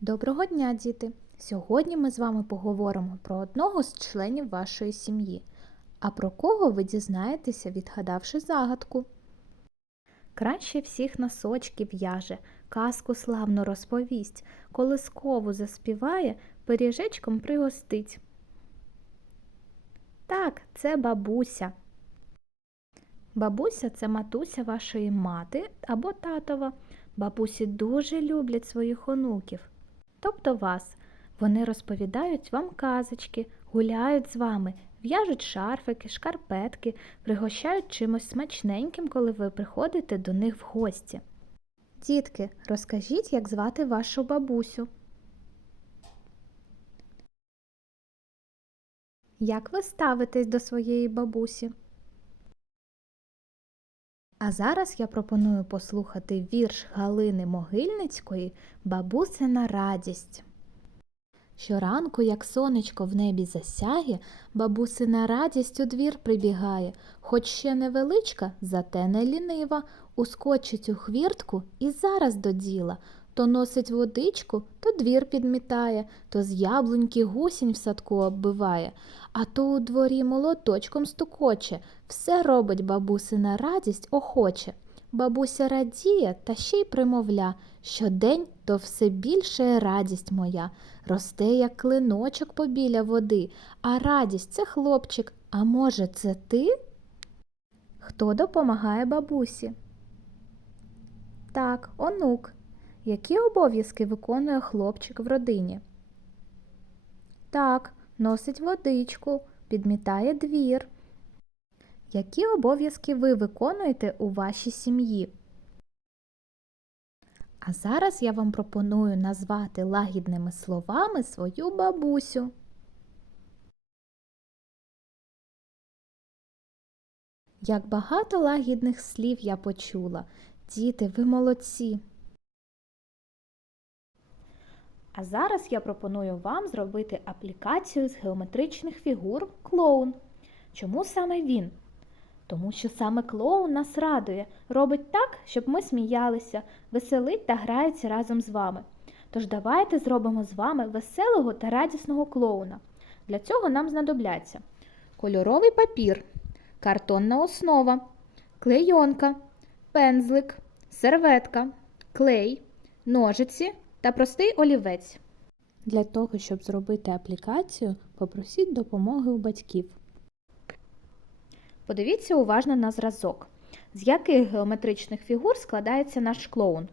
Доброго дня, діти! Сьогодні ми з вами поговоримо про одного з членів вашої сім'ї. А про кого ви дізнаєтеся, відгадавши загадку. Краще всіх носочки в'яже, казку славно розповість, колискову заспіває, пиріжечком пригостить. Так, це бабуся. Бабуся це матуся вашої мати або татова. Бабусі дуже люблять своїх онуків, тобто вас. Вони розповідають вам казочки, гуляють з вами, в'яжуть шарфики, шкарпетки, пригощають чимось смачненьким, коли ви приходите до них в гості. Дітки, розкажіть, як звати вашу бабусю. Як ви ставитесь до своєї бабусі? А зараз я пропоную послухати вірш Галини Могильницької Бабусина радість. Щоранку, як сонечко в небі засяє, бабусина радість у двір прибігає, хоч ще невеличка, зате не лінива, ускочить у хвіртку і зараз до діла. То носить водичку, то двір підмітає, то з яблуньки гусінь в садку оббиває, а то у дворі молоточком стукоче, все робить бабусина радість охоче. Бабуся радіє та ще й примовля, щодень то все більше радість моя, росте, як клиночок побіля води, а радість це хлопчик, а може, це ти? Хто допомагає бабусі? Так, онук. Які обов'язки виконує хлопчик в родині? Так, носить водичку, підмітає двір. Які обов'язки ви виконуєте у вашій сім'ї? А зараз я вам пропоную назвати лагідними словами свою бабусю. Як багато лагідних слів я почула. Діти, ви молодці. А зараз я пропоную вам зробити аплікацію з геометричних фігур клоун. Чому саме він? Тому що саме клоун нас радує, робить так, щоб ми сміялися, веселить та грається разом з вами. Тож давайте зробимо з вами веселого та радісного клоуна. Для цього нам знадобляться кольоровий папір, картонна основа, клейонка, пензлик, серветка, клей, ножиці та простий олівець. Для того, щоб зробити аплікацію, попросіть допомоги у батьків. Подивіться уважно на зразок. З яких геометричних фігур складається наш клоун?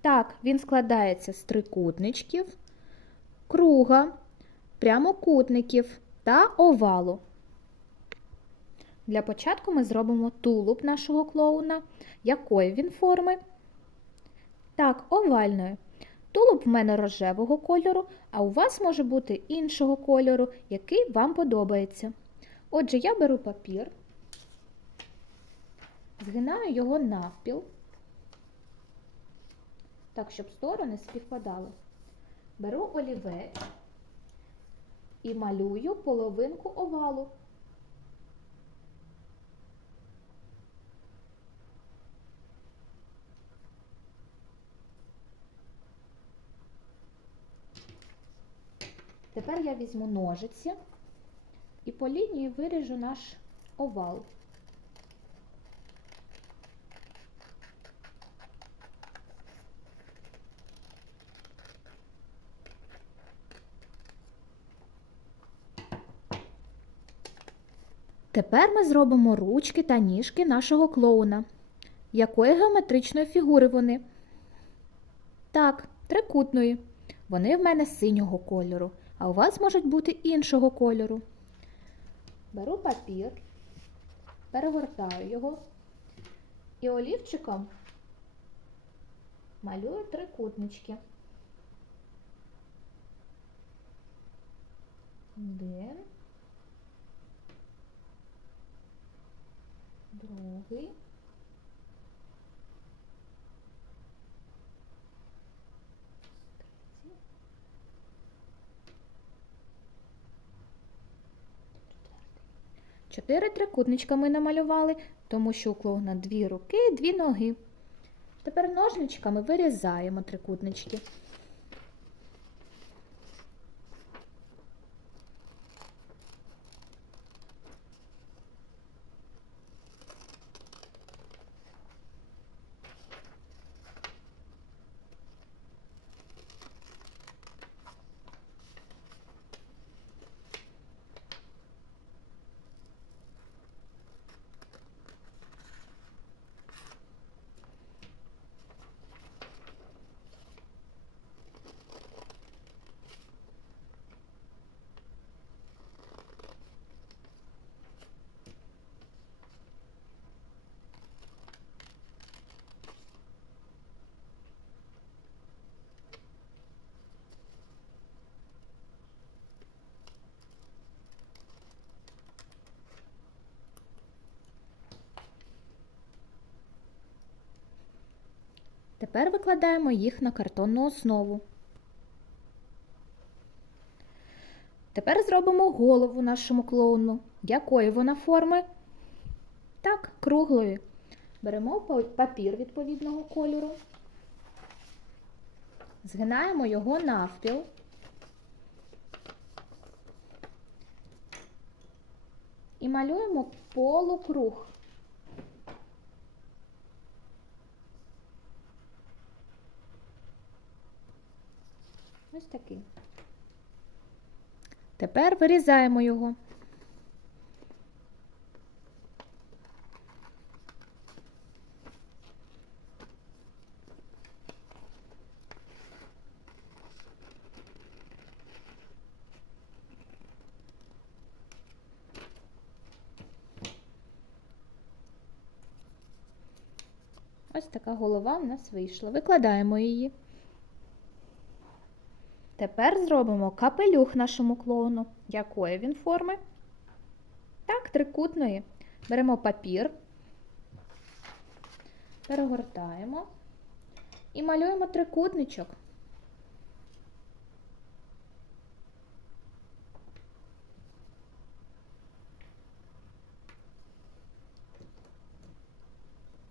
Так, він складається з трикутничків, круга, прямокутників та овалу. Для початку ми зробимо тулуб нашого клоуна. Якої він форми? Так, овальної. Тулуб в мене рожевого кольору, а у вас може бути іншого кольору, який вам подобається. Отже, я беру папір, згинаю його навпіл, так, щоб сторони співпадали. Беру олівець і малюю половинку овалу. Тепер я візьму ножиці і по лінії виріжу наш овал. Тепер ми зробимо ручки та ніжки нашого клоуна. Якої геометричної фігури вони? Так, трикутної. Вони в мене синього кольору, а у вас можуть бути іншого кольору. Беру папір, перегортаю його і олівчиком малюю трикутнички. Один, другий. Чотири трикутничка ми намалювали, тому що у клоуна дві руки і дві ноги. Тепер ножничками вирізаємо трикутнички. Тепер викладаємо їх на картонну основу. Тепер зробимо голову нашому клоуну. Якої вона форми? Так, круглої. Беремо папір відповідного кольору, згинаємо його навпіл. І малюємо полукруг. Ось такий. Тепер вирізаємо його. Ось така голова в нас вийшла. Викладаємо її. Тепер зробимо капелюх нашому клоуну. Якої він форми? Так, трикутної. Беремо папір, перегортаємо і малюємо трикутничок.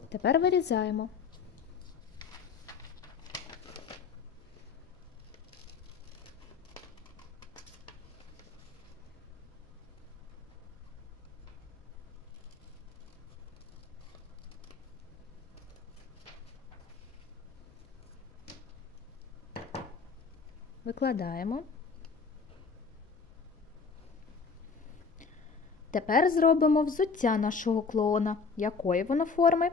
Тепер вирізаємо. Викладаємо. Тепер зробимо взуття нашого клоуна. Якої воно форми?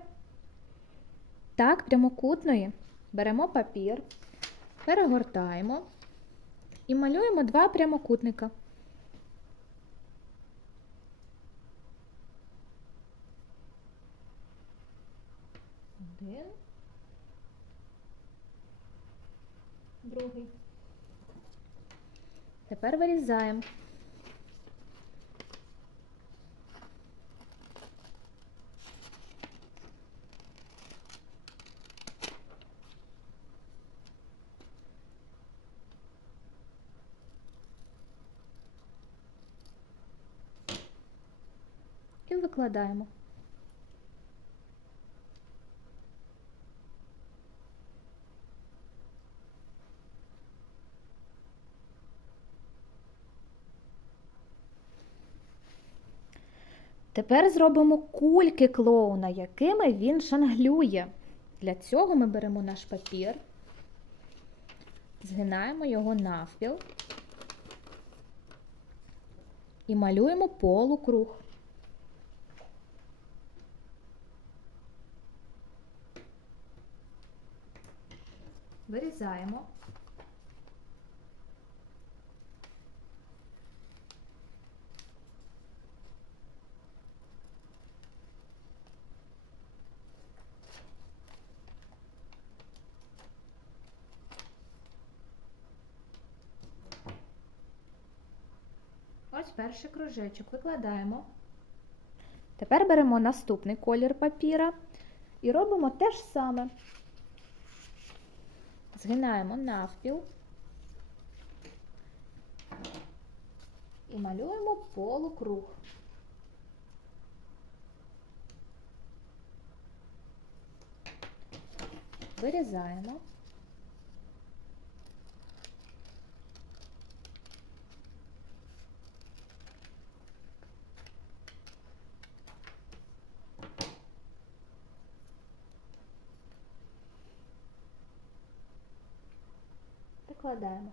Так, прямокутної. Беремо папір, перегортаємо і малюємо два прямокутника. Один. Другий. Тепер вирізаємо. І викладаємо. Тепер зробимо кульки клоуна, якими він шанглює. Для цього ми беремо наш папір, згинаємо його навпіл і малюємо полукруг. Вирізаємо. Перший кружечок викладаємо. Тепер беремо наступний колір папіра і робимо те ж саме. Згинаємо навпіл і малюємо полукруг. Вирізаємо. Прикладаємо.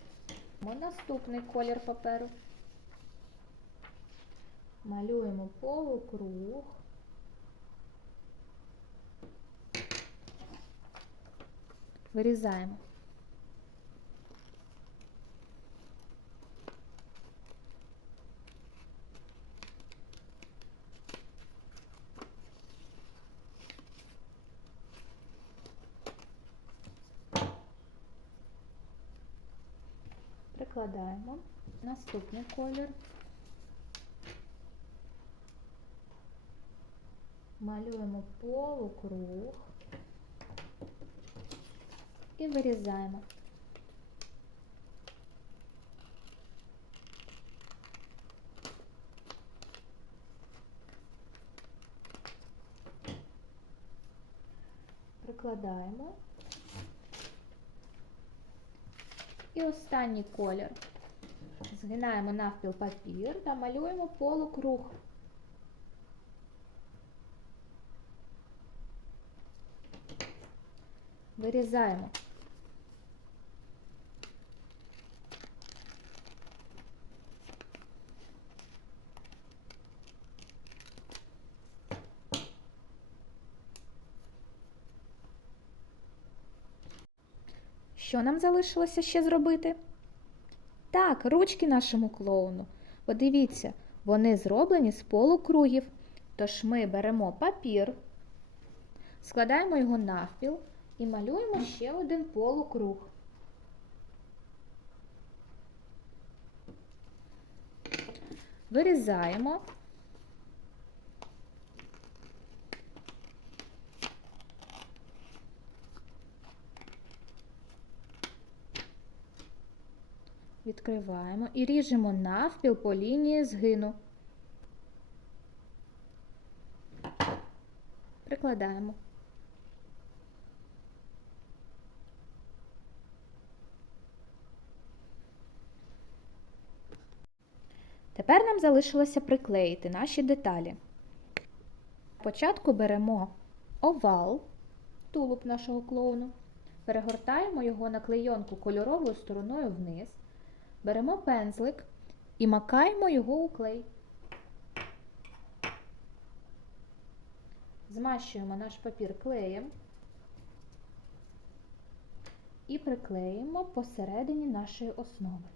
Наступний колір паперу. Малюємо полукруг. Вирізаємо. Прикладаємо наступний колір. Малюємо полукруг і вирізаємо. Прикладаємо. І останній колір. Згинаємо навпіл папір та малюємо полукруг. Вирізаємо. Що нам залишилося ще зробити? Так, ручки нашому клоуну. Подивіться, вони зроблені з полукругів. Тож ми беремо папір, складаємо його навпіл і малюємо ще один полукруг. Вирізаємо. Відкриваємо і ріжемо навпіл по лінії згину. Прикладаємо. Тепер нам залишилося приклеїти наші деталі. Спочатку беремо овал, тулуб нашого клоуну, перегортаємо його на клейонку кольоровою стороною вниз, беремо пензлик і макаємо його у клей. Змащуємо наш папір клеєм і приклеїмо посередині нашої основи.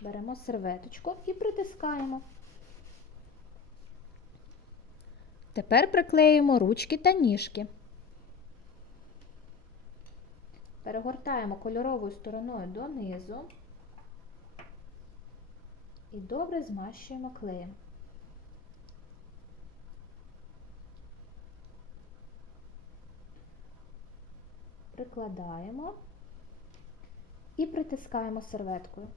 Беремо серветочку і притискаємо. Тепер приклеїмо ручки та ніжки. Перегортаємо кольоровою стороною донизу і добре змащуємо клеєм. Прикладаємо і притискаємо серветкою.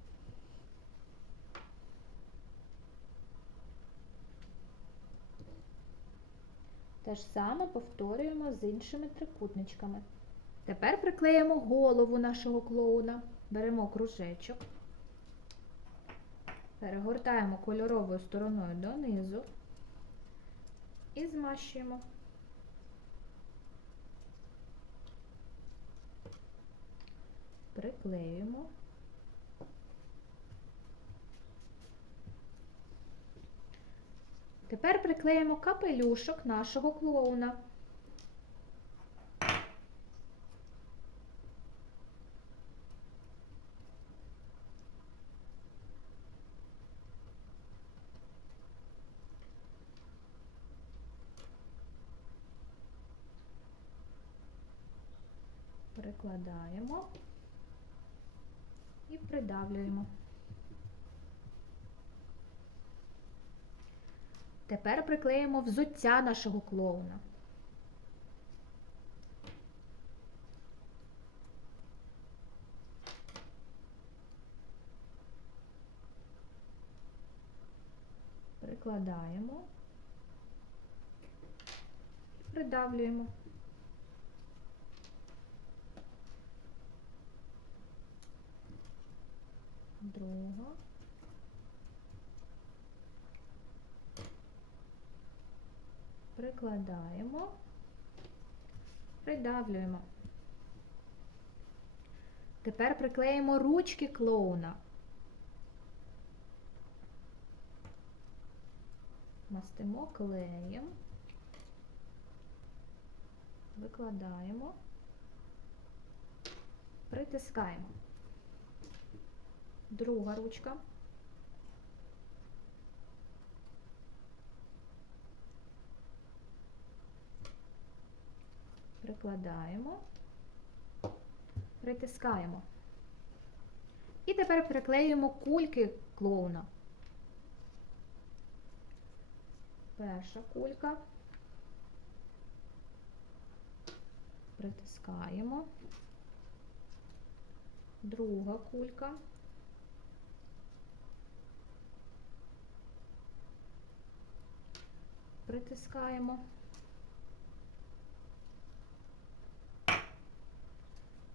Те ж саме повторюємо з іншими трикутничками. Тепер приклеїмо голову нашого клоуна. Беремо кружечок, перегортаємо кольоровою стороною донизу і змащуємо. Приклеюємо. Тепер приклеїмо капелюшок нашого клоуна. Прикладаємо і придавлюємо. Тепер приклеїмо взуття нашого клоуна. Прикладаємо придавлюємо. Друга. Прикладаємо, придавлюємо. Тепер приклеїмо ручки клоуна. Мастимо клеєм, викладаємо, притискаємо. Друга ручка. Прикладаємо, притискаємо. І тепер приклеюємо кульки клоуна. Перша кулька. Притискаємо. Друга кулька. Притискаємо.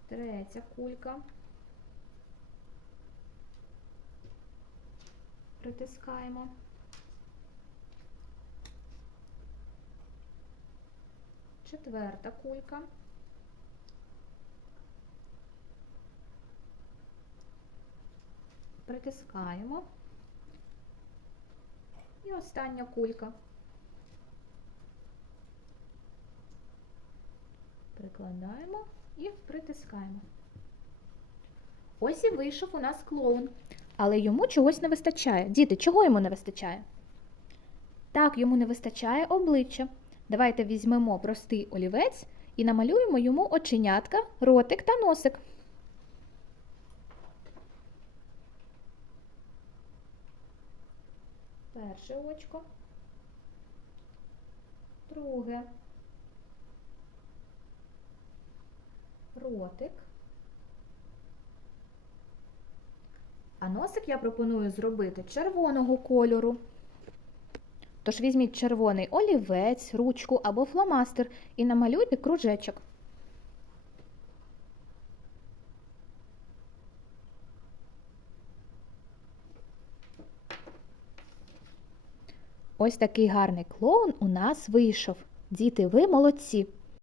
Третя кулька. Притискаємо. Четверта кулька. Притискаємо. І остання кулька. Прикладаємо і притискаємо. Ось і вийшов у нас клоун. Але йому чогось не вистачає. Діти, чого йому не вистачає? Так, йому не вистачає обличчя. Давайте візьмемо простий олівець і намалюємо йому оченятка, ротик та носик. Перше очко. Друге. Ротик. А носик я пропоную зробити червоного кольору. Тож візьміть червоний олівець, ручку або фломастер і намалюйте кружечок. Ось такий гарний клоун у нас вийшов. Діти, ви молодці!